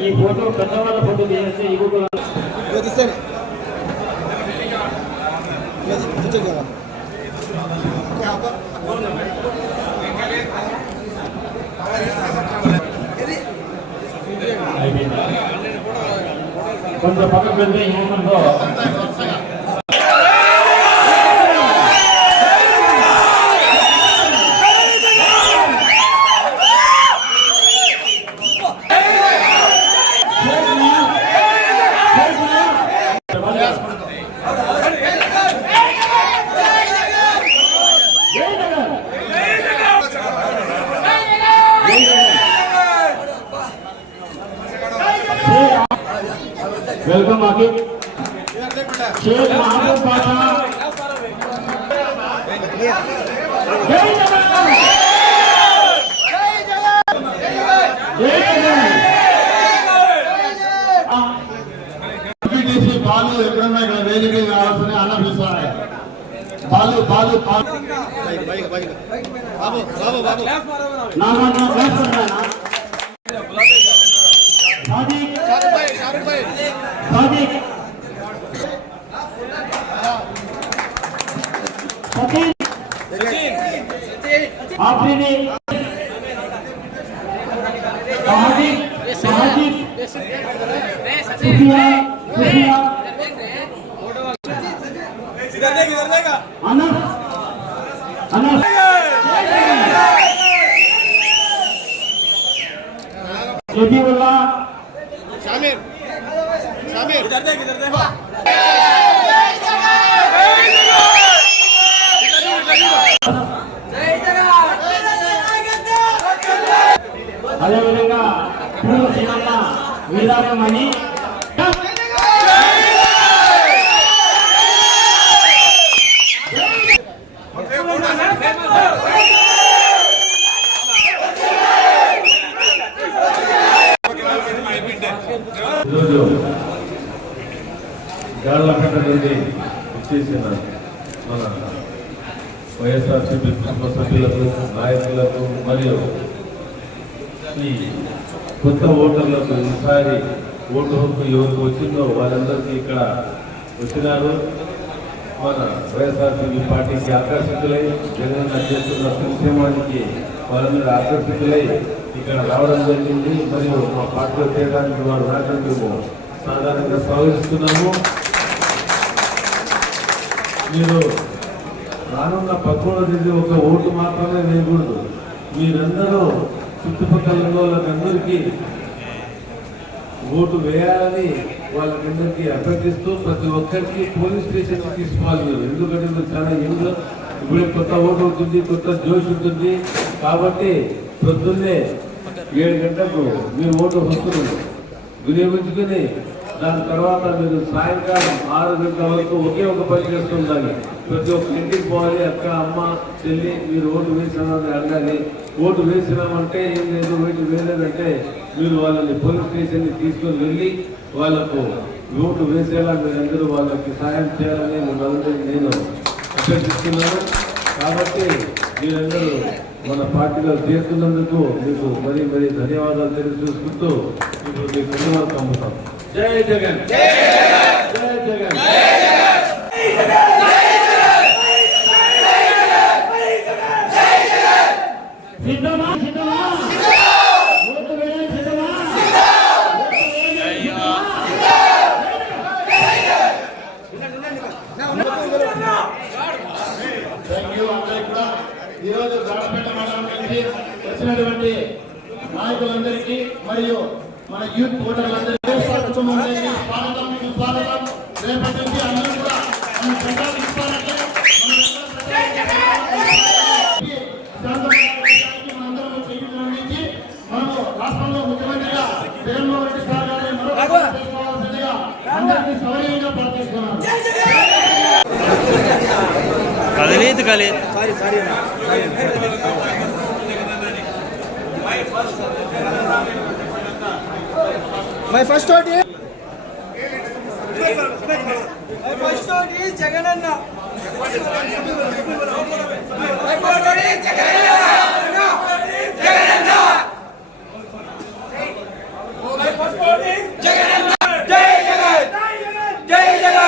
ఈ ఫోటో పెద్దవాళ్ళ ఫోటో తీసేస్తే యువకుల కొంత పక్క పెద్ద యువకులతో آن بال بالک bravo, bravo. آگے۔ سچین آپ نے۔ سہاجی سہاجی سچیا سچیا یہ بھی بولا ఈరోజు గాళ్ళపేట నుండి ఇచ్చేసిన మన వైఎస్ఆర్సీపీ కుటుంబ సభ్యులకు నాయకులకు మరియు ఈ కొత్త ఓటర్లకు ఈసారి ఓటు హక్కు ఎవరికి వచ్చిందో వారందరికీ ఇక్కడ వచ్చినారు. మన వైఎస్ఆర్సీపీ పార్టీకి ఆకర్షితులై జగన్ చేస్తున్న సంక్షేమానికి వారందరూ ఆకర్షితులై ఇక్కడ రావడం జరిగింది. మరియు మా పార్టీలో చేయడానికి వారు రావడం మేము సాధారణంగా స్వాగతిస్తున్నాము. మీరు రానున్న పక్కన దిగి ఒక ఓటు మాత్రమే వేయకూడదు. మీరందరూ చుట్టుపక్కల వాళ్ళందరికీ వాళ్ళకందరికీ ఓటు వేయాలని వాళ్ళకందరికీ అభ్యర్థిస్తూ ప్రతి ఒక్కరికి పోలీస్ స్టేషన్కి తీసుకోవాలి మీరు. ఎందుకంటే చాలా యంగ్ ఇప్పుడే కొత్త ఓటు అవుతుంది కొత్త జోష్ ఉంటుంది. కాబట్టి పొద్దున్నే ఏడు గంటలకు మీరు ఓటు హక్కును వినియోగించుకుని దాని తర్వాత మీరు సాయంకాలం ఆరు గంటల వరకు ఒకే ఒక పని చేస్తుండాలి. ప్రతి ఒక్క ఇంటికి పోవాలి అక్క అమ్మ చెల్లి మీరు ఓటు వేసినామని అడగాలి. ఓటు వేసినామంటే ఏం లేదు ఓటు వేయలేదంటే మీరు వాళ్ళని పోలీస్ స్టేషన్కి తీసుకొని వెళ్ళి వాళ్ళకు ఓటు వేసేలా మీరందరూ వాళ్ళకి సాయం చేయాలని నేను అభ్యర్థిస్తున్నాను. కాబట్టి మీరందరూ మన పార్టీలో చేస్తున్నందుకు మీకు మరీ మరీ ధన్యవాదాలు తెలియజేసుకుంటూ మీకు మీ కుటుంబాలకు పంపుతాం జై జగన్ జై జగన్ సిద్ధమా సిద్ధమా ఈరోజు గాడపేట నుంచి వచ్చినటువంటి నాయకులందరికీ మరియు మన యూత్ ఓటర్లందరికీ స్వాగతం. రేపటి నుంచి అందరూ కూడా మన ప్రజాభిప్రాయాన్ని అందరికీ sorry sorry my first vote my first vote Jagan అన్న my first vote is Jagan అన్న మై ఫస్ట్ ఓట్ జగన్ జగనన్న జై జగన్ జై జగన్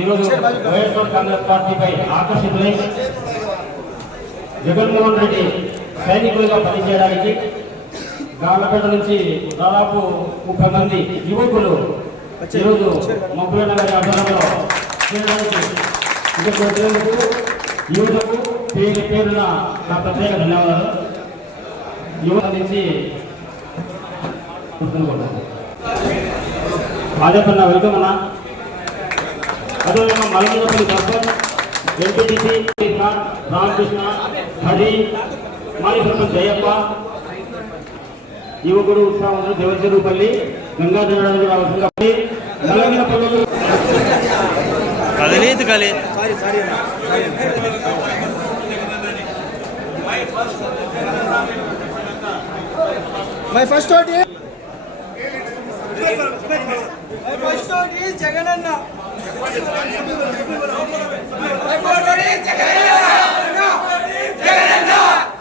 ఈరోజు వైఎస్ఆర్ కాంగ్రెస్ పార్టీపై ఆకర్షితులై జగన్మోహన్ రెడ్డి సైనికులుగా పనిచేయడానికి గాలపేట నుంచి దాదాపు ముప్పై మంది యువకులు ఈరోజు మబ్బుల నగర్ ఆధ్వర్యంలో యువతకు పేరు పేరున నా ప్రత్యేక ధన్యవాదాలు. యువత నుంచి గుర్తుంచుకుంటాను మాదేపన్న వెల్కమ్ అన్న. అదేవిధంగా మలమూలపల్లి సర్పంచ్ ఎంపీటీసీ రామకృష్ణ హరి మాజీ సర్పంచ్ జయప్ప యువకుడు ఉత్సాహం దేవచెరుపల్లి గంగాధర రావాల్సిందిగా పల్లెలు కదలేదు కలేదు sorry sorry my first vote my first vote જય જય જય